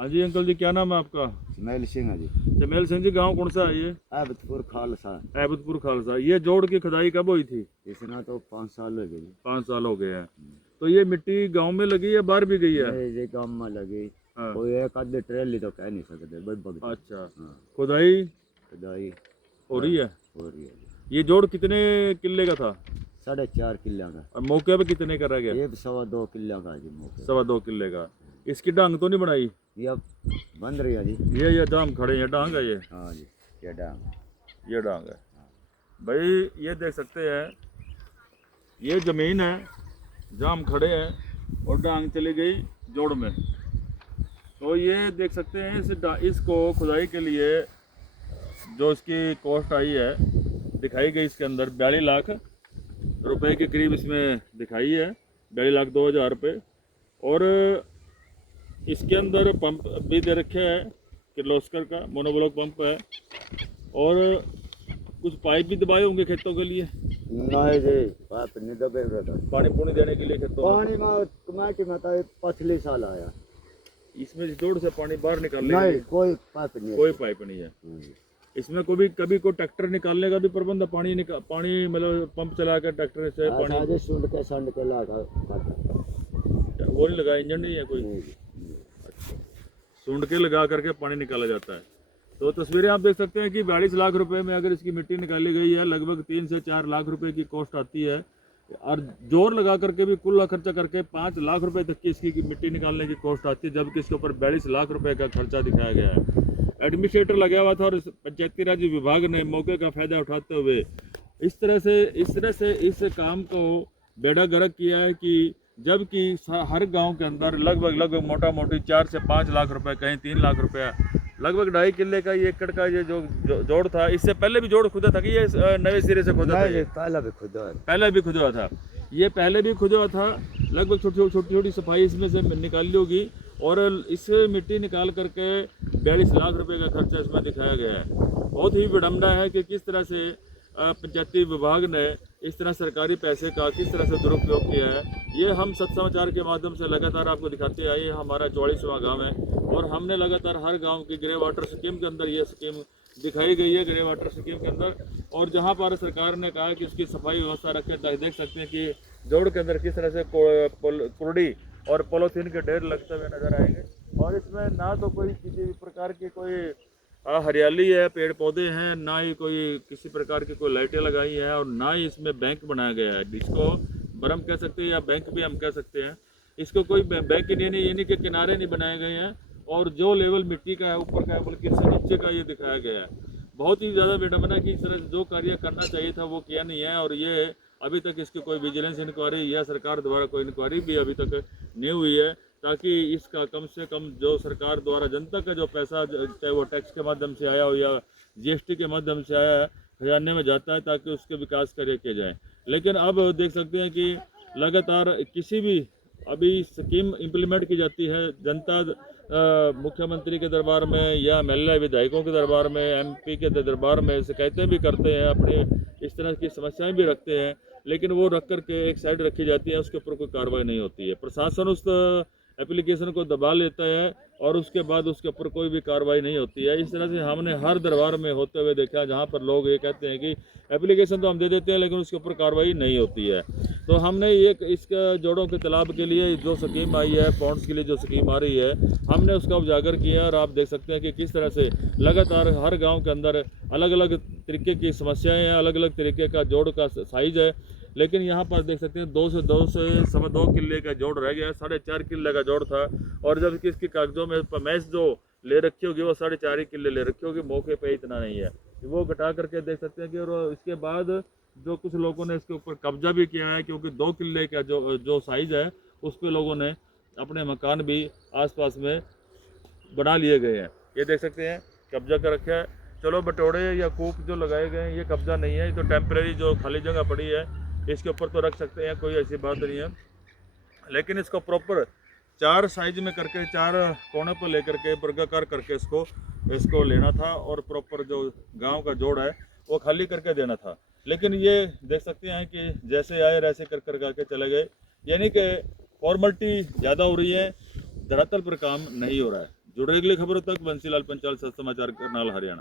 हाँ जी अंकल जी, क्या नाम है आपका? चमेल सिंह है जी। चमेल सिंह जी, गांव कौन सा है ये? ऐबतपुर खालसा। ऐबतपुर खालसा। ये जोड़ की खुदाई कब हुई थी? इसना तो 5 साल हो गए। 5 साल हो गए हैं। तो ये मिट्टी गांव में लगी या बाहर भी गई है? ये गांव में लगी। हाँ। कोई एक आधे ट्रेली तो कह नहीं सकते बग। अच्छा। हाँ, खुदाई खुदाई हो रही है। हो रही है। ये जोड़ कितने किले का था 4.5 किला का। और मौके पे कितने का रह गया? ये 2.25 किला का है जी मौके। 2.25 किले का। इसकी डांग तो नहीं बनाई? ये अब बन रही है जी। ये दाम खड़े हैं, डांग है ये? हाँ जी, ये डांग। ये डांग है भाई। ये देख सकते हैं, ये जमीन है जहाँ हम खड़े हैं और डांग चली गई जोड़ में। तो ये देख सकते हैं इसको खुदाई के लिए जो इसकी कॉस्ट आई है दिखाई गई, इसके अंदर 42 लाख रुपए के करीब इसमें दिखाई है, 42 लाख 2,000 रुपये। और इसके अंदर पंप भी दे रखे है, किर्लोस्कर का मोनोब्लॉक पंप है। और कुछ पाइप भी दबाए होंगे खेतों के लिए? नहीं जी, पाइप नहीं दबे रहता। पानी पूनी देने के लिए खेतों में? पानी में कमेटी में तो पिछले साल आया। इसमें इस जोड़ से पानी बाहर निकालने के नहीं, लिए कोई पाइप नहीं है। कोई पाइप नहीं है। इसमें कभी कोई ट्रैक्टर निकालने का भी प्रबंध है? पानी मतलब पंप चला कर ट्रैक्टर से पानी आज सुंड के लगा वो नहीं लगा, इंजन नहीं है कोई? सूंड के लगा करके पानी निकाला जाता है। तो तस्वीरें आप देख सकते हैं कि 42 लाख रुपए में अगर इसकी मिट्टी निकाली गई है, लगभग 3 से 4 लाख रुपए की कॉस्ट आती है। और जोर लगा करके भी कुल खर्चा करके 5 लाख रुपए तक की इसकी मिट्टी निकालने की कॉस्ट आती है, जबकि इसके ऊपर 42 लाख रुपए का खर्चा दिखाया गया है। एडमिनिस्ट्रेटर लगा हुआ था और पंचायती राज विभाग ने मौके का फायदा उठाते हुए इस तरह से इस काम को बेड़ा गर्क किया है कि जबकि हर गांव के अंदर लगभग मोटा मोटी 4 से 5 लाख रुपए, कहीं 3 लाख रुपया, लगभग 2.5 किले का ये एकड़ का ये जो जोड़ था। इससे पहले भी जोड़ खुदा था कि ये नए सिरे से खुदा था? पहला भी खुदा है। पहले भी खुदा था। ये पहले भी खुदा था। लगभग छोटी सफाई इसमें से निकाली होगी और इस मिट्टी निकाल करके 42 लाख रुपए का खर्चा इसमें दिखाया गया है। बहुत ही विडम्बना है कि किस तरह से पंचायती विभाग ने इस तरह सरकारी पैसे का किस तरह से दुरुपयोग किया है। ये हम सच समाचार के माध्यम से लगातार आपको दिखाते आए। हमारा 44वां गाँव है और हमने लगातार हर गांव की ग्रे वाटर स्कीम के अंदर ये स्कीम दिखाई गई है, ग्रे वाटर स्कीम के अंदर। और जहां पर सरकार ने कहा कि उसकी सफाई व्यवस्था रखे, देख सकते हैं कि जोड़ के अंदर किस तरह से कुर्डी और पॉलीथीन के ढेर लगते हुए नजर आएंगे। और इसमें ना तो कोई किसी प्रकार की कोई हरियाली है, पेड़ पौधे हैं, ना ही कोई किसी प्रकार की कोई लाइटें लगाई हैं, और ना ही इसमें बैंक बनाया गया है। इसको बरम कह सकते हैं या बैंक भी हम कह सकते हैं। इसको कोई बैंक नहीं, यानी कि किनारे नहीं बनाए गए हैं। और जो लेवल मिट्टी का है ऊपर का है, बल्कि इससे नीचे का ये दिखाया गया है। बहुत ही ज़्यादा विडम्बना की इस तरह से जो कार्य करना चाहिए था वो किया नहीं है। और ये अभी तक इसकी कोई विजिलेंस इंक्वायरी या सरकार द्वारा कोई इंक्वायरी भी अभी तक नहीं हुई है, ताकि इसका कम से कम जो सरकार द्वारा जनता का जो पैसा, चाहे वो टैक्स के माध्यम से आया हो या GST के माध्यम से आया है, खजाने में जाता है, ताकि उसके विकास कार्य किए जाएँ। लेकिन अब देख सकते हैं कि लगातार किसी भी अभी स्कीम इम्प्लीमेंट की जाती है, जनता मुख्यमंत्री के दरबार में या महिला विधायकों के दरबार में, MP के दरबार में शिकायतें भी करते हैं, अपने इस तरह की समस्याएं भी रखते हैं, लेकिन वो रख करके एक साइड रखी जाती है, उसके ऊपर कोई कार्रवाई नहीं होती है। प्रशासन उस एप्लीकेशन को दबा लेता है और उसके बाद उसके ऊपर कोई भी कार्रवाई नहीं होती है। इस तरह से हमने हर दरबार में होते हुए देखा, जहाँ पर लोग ये कहते हैं कि एप्लीकेशन तो हम दे देते हैं लेकिन उसके ऊपर कार्रवाई नहीं होती है। तो हमने इसका जोड़ों के तालाब के लिए जो स्कीम आई है, पॉन्ड्स के लिए जो स्कीम आ रही है, हमने उसका उजागर किया। और आप देख सकते हैं कि किस तरह से लगातार हर गाँव के अंदर अलग अलग तरीके की समस्याएँ हैं, अलग अलग तरीके का जोड़ का साइज है। लेकिन यहाँ पर देख सकते हैं 2 से 2.25 किले का जोड़ रह गया, 4.5 किले का जोड़ था। और जब इसके कागजों में मैच जो ले रखी होगी वो 4.5 किले ले रखी होगी, मौके पे इतना नहीं है। वो घटा करके देख सकते हैं कि और इसके बाद जो कुछ लोगों ने इसके ऊपर कब्जा भी किया है, क्योंकि 2 किले का जो साइज़ है उस पर लोगों ने अपने मकान भी आसपास में बना लिए गए हैं। ये देख सकते हैं कब्जा कर रखा है। चलो बटोड़े या कूप जो लगाए गए हैं ये कब्जा नहीं है, ये तो टेम्परेरी जो खाली जगह पड़ी है इसके ऊपर तो रख सकते हैं, कोई ऐसी बात नहीं है। लेकिन इसको प्रॉपर 4 साइज में करके 4 कोने पर लेकर के वर्गाकार करके इसको लेना था और प्रॉपर जो गांव का जोड़ है वो खाली करके देना था। लेकिन ये देख सकते हैं कि जैसे आए वैसे कर के चले गए, यानी कि फॉर्मेलिटी ज़्यादा हो रही है, धरातल पर काम नहीं हो रहा है। जुड़े अगली खबरों तक। बंसीलाल पंचाल, सच समाचार, करनाल, हरियाणा।